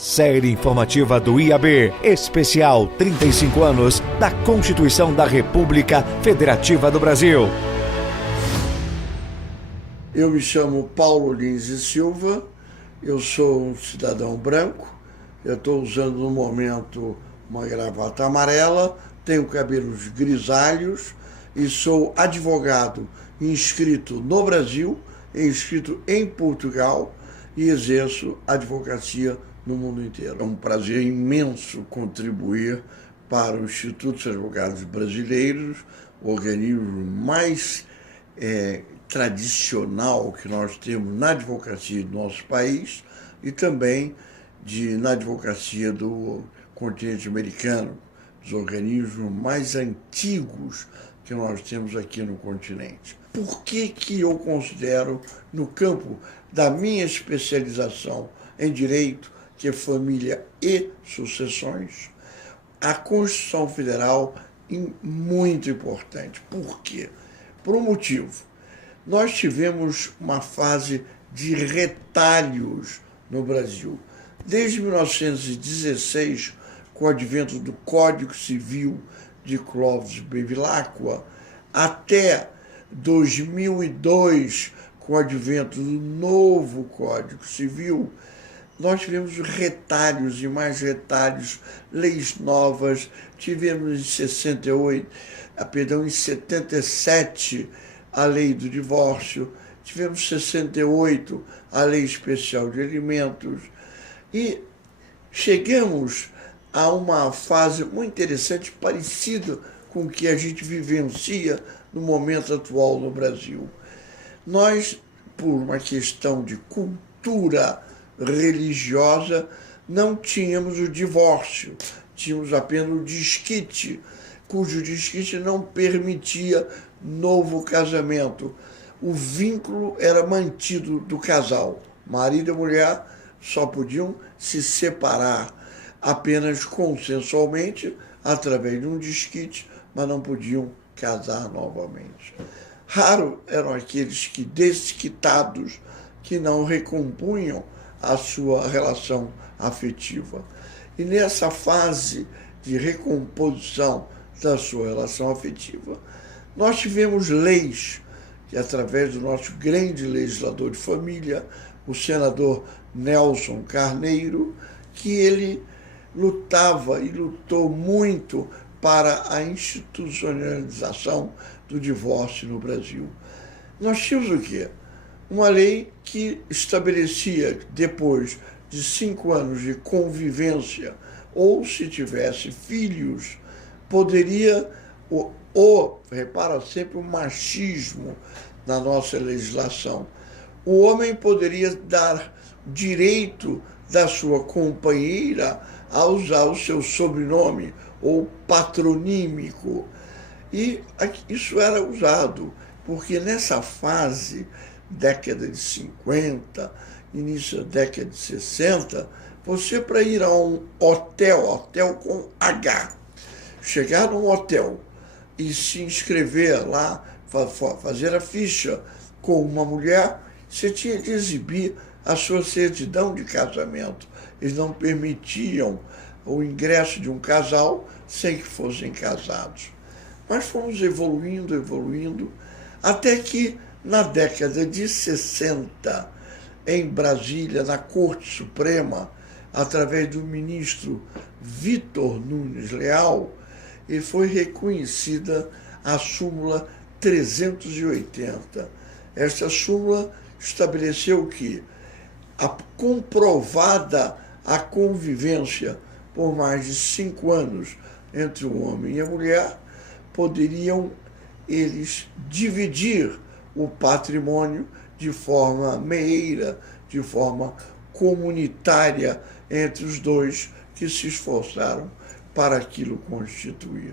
Série informativa do IAB, especial 35 anos da Constituição da República Federativa do Brasil. Eu me chamo Paulo Lins e Silva, eu sou um cidadão branco, eu estou usando no momento uma gravata amarela, tenho cabelos grisalhos e sou advogado inscrito no Brasil, inscrito em Portugal e exerço advocacia no mundo inteiro. É um prazer imenso contribuir para o Instituto dos Advogados Brasileiros, o organismo mais tradicional que nós temos na advocacia do nosso país e também na advocacia do continente americano, dos organismos mais antigos que nós temos aqui no continente. Por que eu considero, no campo da minha especialização em direito, que é família e sucessões, a Constituição Federal muito importante? Por quê? Por um motivo. Nós tivemos uma fase de retalhos no Brasil. Desde 1916, com o advento do Código Civil de Clovis Bevilacqua, até 2002, com o advento do novo Código Civil, nós tivemos retalhos e mais retalhos, leis novas. Tivemos em 77 a lei do divórcio, tivemos em 68 a lei especial de alimentos e chegamos a uma fase muito interessante, parecida com o que a gente vivencia no momento atual no Brasil. Nós, por uma questão de cultura religiosa, não tínhamos o divórcio, tínhamos apenas o desquite, cujo desquite não permitia novo casamento. O vínculo era mantido do casal. Marido e mulher só podiam se separar apenas consensualmente, através de um desquite, mas não podiam casar novamente. Raro eram aqueles que, desquitados, que não recompunham a sua relação afetiva. E nessa fase de recomposição da sua relação afetiva, nós tivemos leis que, através do nosso grande legislador de família, o senador Nelson Carneiro, que ele lutava e lutou muito para a institucionalização do divórcio no Brasil. Nós tínhamos o quê? Uma lei que estabelecia, depois de 5 anos de convivência, ou se tivesse filhos, poderia, repara sempre o machismo na nossa legislação, o homem poderia dar direito da sua companheira a usar o seu sobrenome ou patronímico. E isso era usado, porque nessa fase, década de 50, início da década de 60, você, para ir a um hotel com H, chegar num hotel e se inscrever lá, fazer a ficha com uma mulher, você tinha de exibir a sua certidão de casamento. Eles não permitiam o ingresso de um casal sem que fossem casados. Mas fomos evoluindo, até que na década de 60, em Brasília, na Corte Suprema, através do ministro Vitor Nunes Leal, e foi reconhecida a súmula 380. Esta súmula estabeleceu que, comprovada a convivência por mais de 5 anos entre o homem e a mulher, poderiam eles dividir o patrimônio de forma meieira, de forma comunitária entre os dois que se esforçaram para aquilo constituir.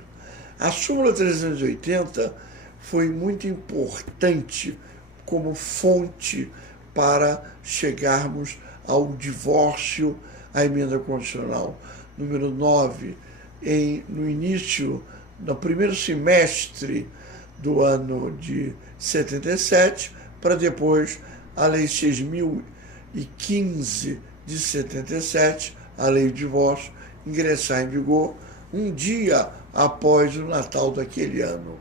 A súmula 380 foi muito importante como fonte para chegarmos ao divórcio, à emenda constitucional número 9, no início, no primeiro semestre do ano de 77, para depois a Lei 6.015 de 77, a lei do divórcio ingressar em vigor um dia após o Natal daquele ano,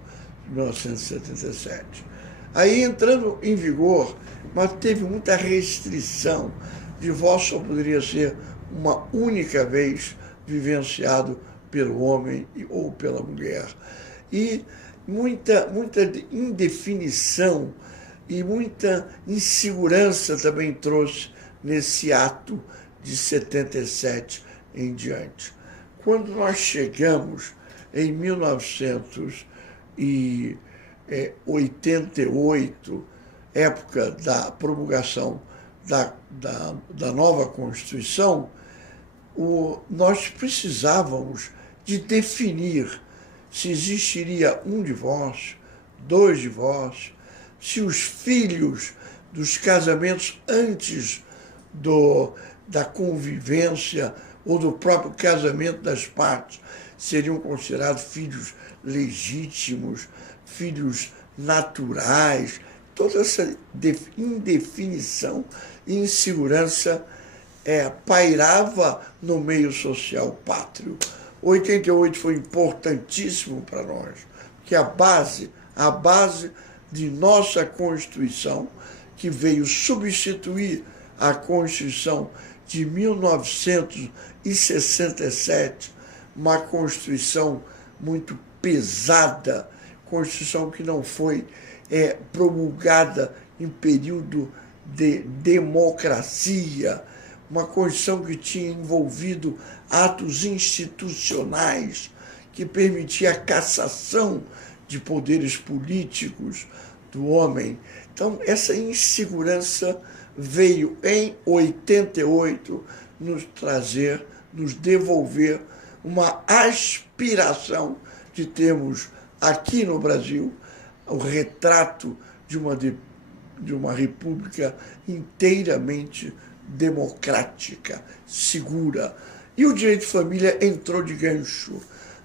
1977. Aí, entrando em vigor, mas teve muita restrição. O divórcio só poderia ser uma única vez vivenciado pelo homem ou pela mulher. E muita indefinição e muita insegurança também trouxe nesse ato de 77 em diante. Quando nós chegamos em 1988, época da promulgação da nova Constituição, nós precisávamos de definir se existiria um divórcio, 2 divórcios, se os filhos dos casamentos antes da convivência ou do próprio casamento das partes seriam considerados filhos legítimos, filhos naturais. Toda essa indefinição e insegurança pairava no meio social pátrio. 88 foi importantíssimo para nós, porque a base de nossa Constituição, que veio substituir a Constituição de 1967, uma Constituição muito pesada, Constituição que não foi promulgada em período de democracia, uma Constituição que tinha envolvido atos institucionais, que permitia a cassação de poderes políticos do homem. Então, essa insegurança veio em 88 nos devolver uma aspiração de termos aqui no Brasil o retrato de uma república inteiramente democrática, segura. E o direito de família entrou de gancho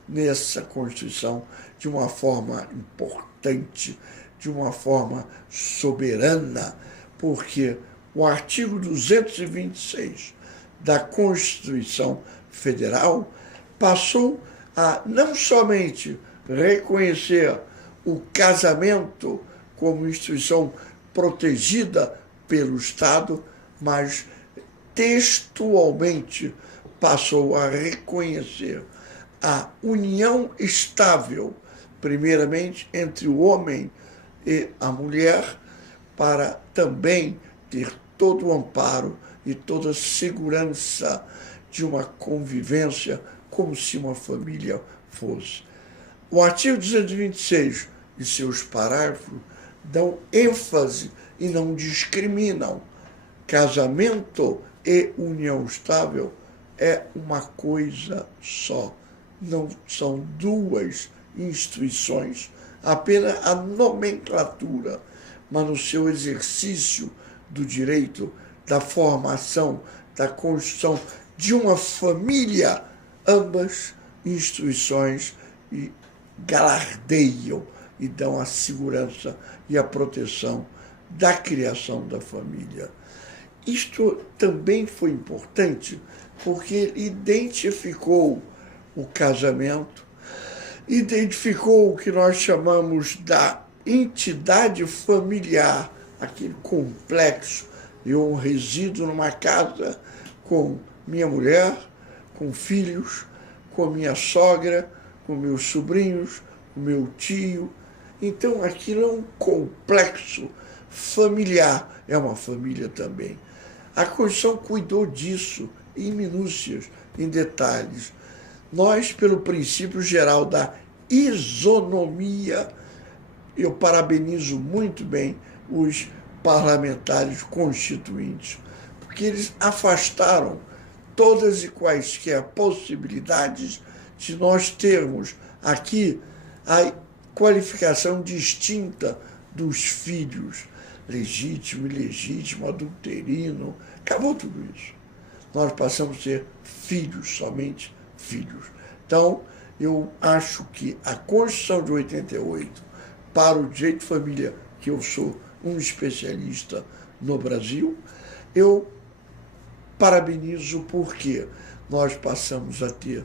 nessa Constituição de uma forma importante, de uma forma soberana, porque o artigo 226 da Constituição Federal passou a não somente reconhecer o casamento como instituição protegida pelo Estado, mas textualmente passou a reconhecer a união estável, primeiramente entre o homem e a mulher, para também ter todo o amparo e toda a segurança de uma convivência como se uma família fosse. O artigo 226 e seus parágrafos dão ênfase e não discriminam. Casamento e união estável é uma coisa só. Não são duas instituições, apenas a nomenclatura, mas no seu exercício do direito, da formação, da construção de uma família, ambas instituições galardeiam e dão a segurança e a proteção da criação da família. Isto também foi importante porque identificou o casamento, identificou o que nós chamamos da entidade familiar, aquele complexo. Eu resido numa casa com minha mulher, com filhos, com minha sogra, com meus sobrinhos, com meu tio. Então, aquilo é um complexo familiar, é uma família também. A Constituição cuidou disso em minúcias, em detalhes. Nós, pelo princípio geral da isonomia, eu parabenizo muito bem os parlamentares constituintes, porque eles afastaram todas e quaisquer possibilidades de nós termos aqui a qualificação distinta dos filhos, legítimo, ilegítimo, adulterino, acabou tudo isso. Nós passamos a ser filhos, somente filhos. Então, eu acho que a Constituição de 88, para o direito de família, que eu sou um especialista no Brasil, eu parabenizo porque nós passamos a ter,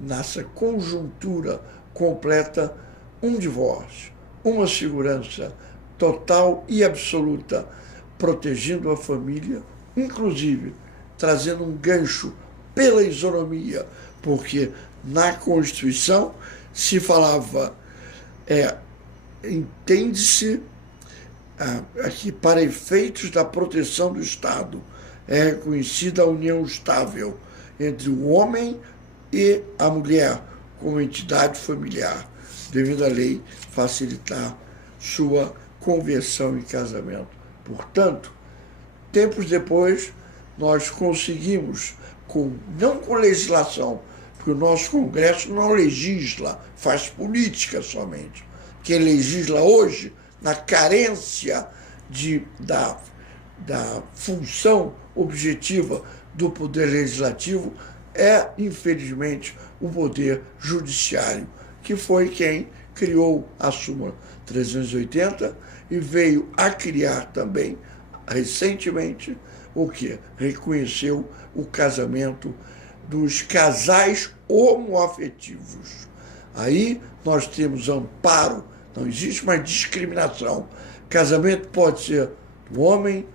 nessa conjuntura completa, um divórcio, uma segurança total e absoluta, protegendo a família, inclusive trazendo um gancho pela isonomia, porque na Constituição se falava, entende-se que para efeitos da proteção do Estado é reconhecida a união estável entre o homem e a mulher como entidade familiar, devido à lei facilitar sua conversão em casamento. Portanto, tempos depois, nós conseguimos, não com legislação, porque o nosso Congresso não legisla, faz política somente. Quem legisla hoje, na carência da função objetiva do Poder Legislativo, é, infelizmente, o Poder Judiciário, que foi quem criou a súmula 380 e veio a criar também, recentemente, o que? Reconheceu o casamento dos casais homoafetivos. Aí nós temos amparo, não existe mais discriminação. Casamento pode ser do homem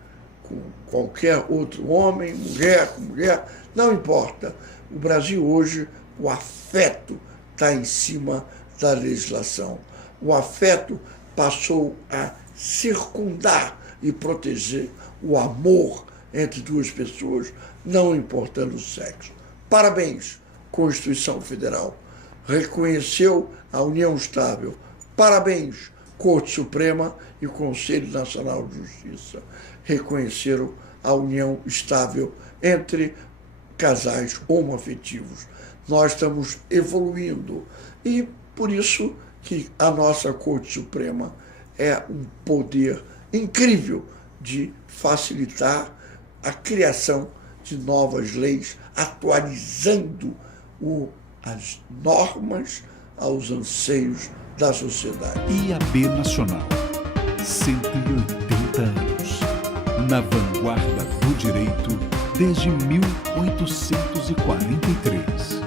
com qualquer outro homem, mulher com mulher, não importa. O Brasil hoje, o afeto está em cima da legislação. O afeto passou a circundar e proteger o amor entre duas pessoas, não importando o sexo. Parabéns, Constituição Federal. Reconheceu a união estável. Parabéns, Corte Suprema e Conselho Nacional de Justiça. Reconheceram a união estável entre casais homoafetivos. Nós estamos evoluindo e por isso que a nossa Corte Suprema é um poder incrível de facilitar a criação de novas leis, atualizando as normas aos anseios da sociedade. IAB Nacional, 180 anos, na vanguarda do direito desde 1843.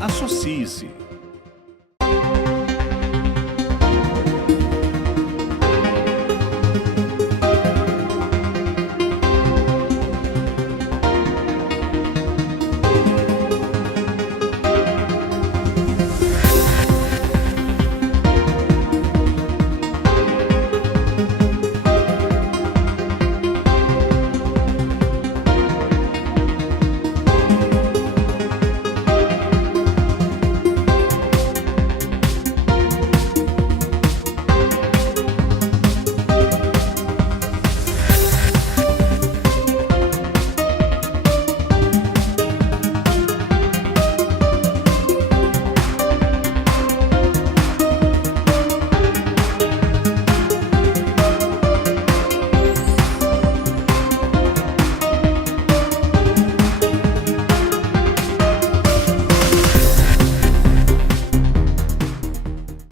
Associe-se.